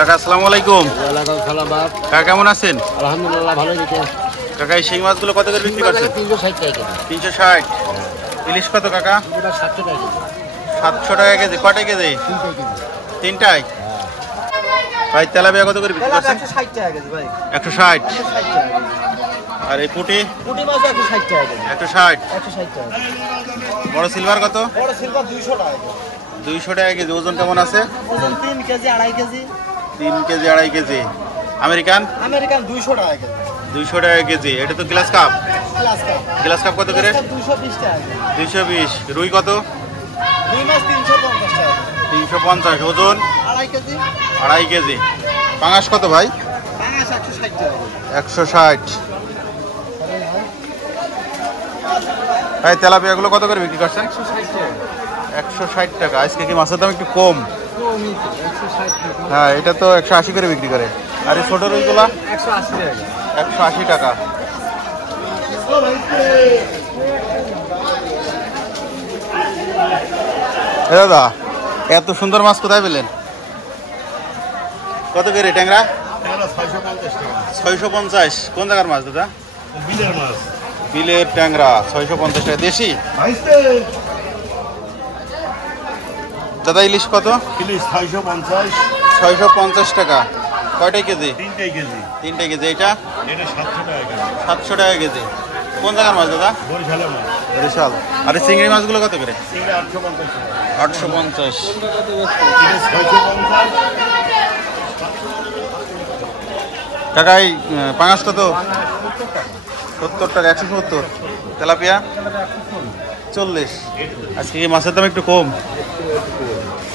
কাকা আসসালামু আলাইকুম। ওয়ালাইকুম সালাম বাপ। কাকা কেমন আছেন? আলহামদুলিল্লাহ ভালো আছি। কাকা এই শিং মাছগুলো কত করে বিক্রি করছেন? 360 টাকা কেজি। 360। ইলিশ কত কাকা? এটা 700 টাকা কেজি। 700 টাকা কেজি। কয়টা কেজি? 3 কেজি। তিনটাই? ভাই তেলাপিয়া কত করে বিক্রি করছেন? 160 টাকা কেজি ভাই। 160। 160 টাকা। আর এই পুঁটি? পুঁটি মাছ 160 টাকা কেজি। 160। 160 টাকা। বড় সিলভার কত? বড় সিলভার 200 টাকা কেজি। 200 টাকা কেজি। ওজন কেমন আছে? ওজন 3 KG 2.5 KG. 3 KG 2.5 KG. American? American 200 টাকা কেজি। 200 টাকা কেজি। এটা তো glass cup. Glass cup. Glass cup কত করে? 220 টাকা কেজি। 220। রুই কত? রুই মাছ 350 টাকা কেজি। 350। ওজন? 2.5 কেজি। 2.5 কেজি। পাঙাশ কত ভাই? পাঙাশ 160 টাকা কেজি। 160। ভাই তেলাপিয়াগুলো কত করে বিক্রি করছেন? 160 টাকা। 160 টাকা। আজকে কি মাছের দাম একটু কম? কমই তো 160 টাকা। হ্যাঁ, এটা তো 180 করে বিক্রি করে। আর এই ছোট রুইগুলা? 180 টাকা। 180 টাকা। এ দাদা, এত সুন্দর মাছ কোথায় পেলেন? কত করে ট্যাংরা? 650। কোন জায়গার মাছ দাদা? বিলের মাছ। বিলের ট্যাংরা 650 টাকা। দেশি? দাদা ইলিশ কত? ইলিশ 650। 650 টাকা। কয়টাই কেজি? 3 কেজি। 3 কেজি। এটা? এটা 700 টাকা কেজি। 700 টাকা কেজি। কোন জায়গার মাছ দাদা? বরিশালের মাছ। বরিশাল। আর এই চিংড়ি মাছগুলো কত করে? চিংড়ি 850 টাকা। 850। ইলিশ 650। কাকা এই পাঙাশ কত? 70 টাকা। 170। তেলাপিয়া? 40। আজকে কি মাছের দাম একটু কম?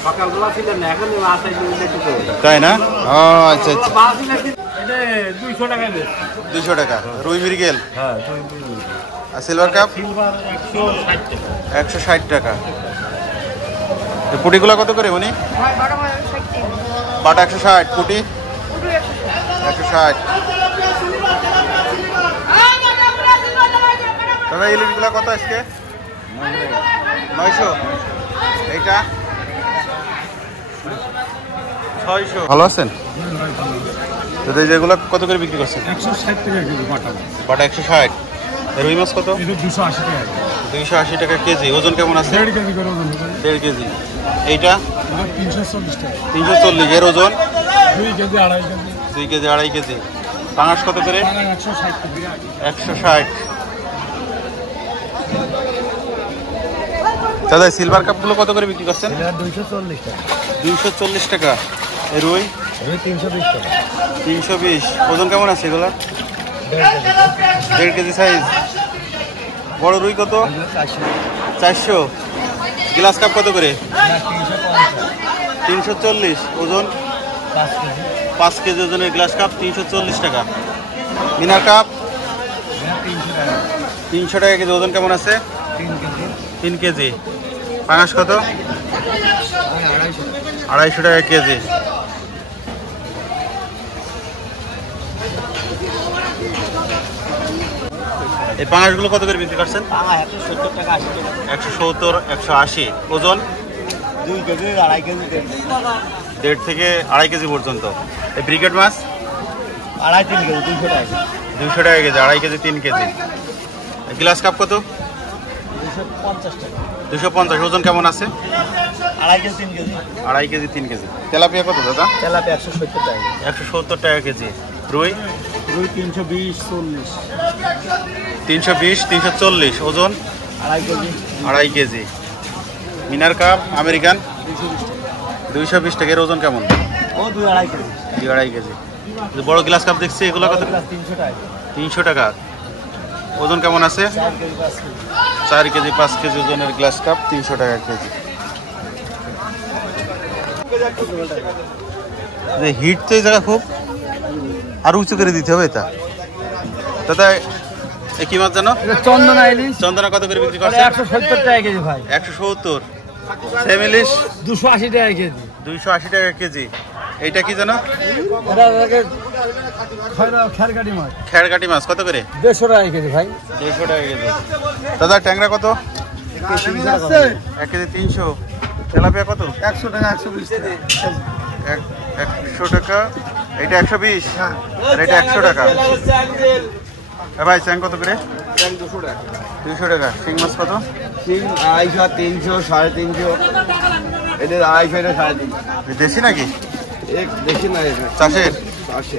সকালবেলা ছিলেন না, এখন মাছ আইছে একটু কম। তাই না? ও আচ্ছা আচ্ছা। মাছ এটা 200 টাকা বেশ। 200 টাকা। রুই মৃগেল? হ্যাঁ, আর সিলভার কাপ? সিলভার 160 টাকা। 160 টাকা। এই পুঁটিগুলো কত করে উনি? বাটা 160। পুঁটি? 160। তবে ইলিশগুলো কত আজকে? 900। এইটা 600। ভালো আছেন? তো যেগুলো কত করে বিক্রি করছেন? 160 টাকা কেজি বাটা। বাটা 160। রুই মাছ কত? এটা 280 টাকা। 280 টাকা কেজি। ওজন কেমন আছে? 1.5 কেজি করে ওজন। 1.5 কেজি। এইটা? এটা 340 টাকা। 340। এর ওজন? 2 কেজি 2.5 কেজি। 2 KG 2.5 KG. পাঙাশ কত করে? 160 টাকা। 160। দাদা সিলভার কাপগুলো কত করে বিক্রি করছেন? এটা 240 টাকা। 240 টাকা। এই রুই? রুই 320 টাকা। 320। ওজন কেমন আছে এগুলো? 1.5 কেজি সাইজ। বড় রুই কত? 400। গ্লাস কাপ কত করে? 340। ওজন? 5 কেজি ওজনের গ্লাস কাপ 340 টাকা। মিনার কাপ? 300 টাকা কেজি। ওজন কেমন আছে? 3 কেজি। পাঙাশ কত? 250 টাকা কেজি। এই পাঙাশগুলো কত করে বিক্রি করছেন? 170 টাকা 80 টাকা। 170, 180। ওজন? 2 কেজি 2.5 কেজি। 1.5 থেকে 2.5 কেজি পর্যন্ত। এই ব্রিগেড মাছ? 2.5-3 কেজি 200 টাকা। 200 টাকা KG. 2.5 KG 3 KG. Glass cup কত? 250 টাকা। 250। ওজন কেমন আছে? 2.5 KG 3 KG. 2.5 KG 3 KG. Tilapia কত দাদা? তেলাপিয়া 170 টাকা। 170 টাকা কেজি। রুই? রুই 320 40। 320, 340। ওজন? 2.5 কেজি। 2.5 কেজি। মিনার কাপ আমেরিকান? 220 টাকা। 220 টাকা। এর ওজন কেমন? ও 2.5 কেজি। 2.5 কেজি। বড় গ্লাস কাপ দেখছি এগুলো কত? 300 টাকা। 300 টাকা। ওজন কেমন আছে? 4 কেজি 5 কেজি। 4 কেজি 5 কেজি ওজনের গ্লাস কাপ 300 টাকা কেজি। হিট তো এই জায়গা খুব, আর উঁচু করে দিতে হবে এটা দাদা। কি মাছ জানো? চন্দনা ইলিশ। চন্দনা কত করে বিক্রি করছে? 170 টাকা কেজি ভাই। 170। সেম ইলিশ 280 টাকা কেজি। 280 টাকা কেজি। এইটা কি জানো? খেরকাটি মাছ। খেরকাটি মাছ কত করে? 150 টাকা কেজি ভাই। 150 টাকা কেজি। দাদা ট্যাংরা কত? 1 কেজি 300। তেলাপিয়া কত? 100 টাকা 120 টাকা। 100 টাকা। এটা 120 আর এটা 100 টাকা। ভাই চ্যাং কত করে? 200 টাকা। শিং মাছ কত? 250, 300, 350। এটা 250, এটা 350। দেশি নাকি? দেখি না চাষের? আসে।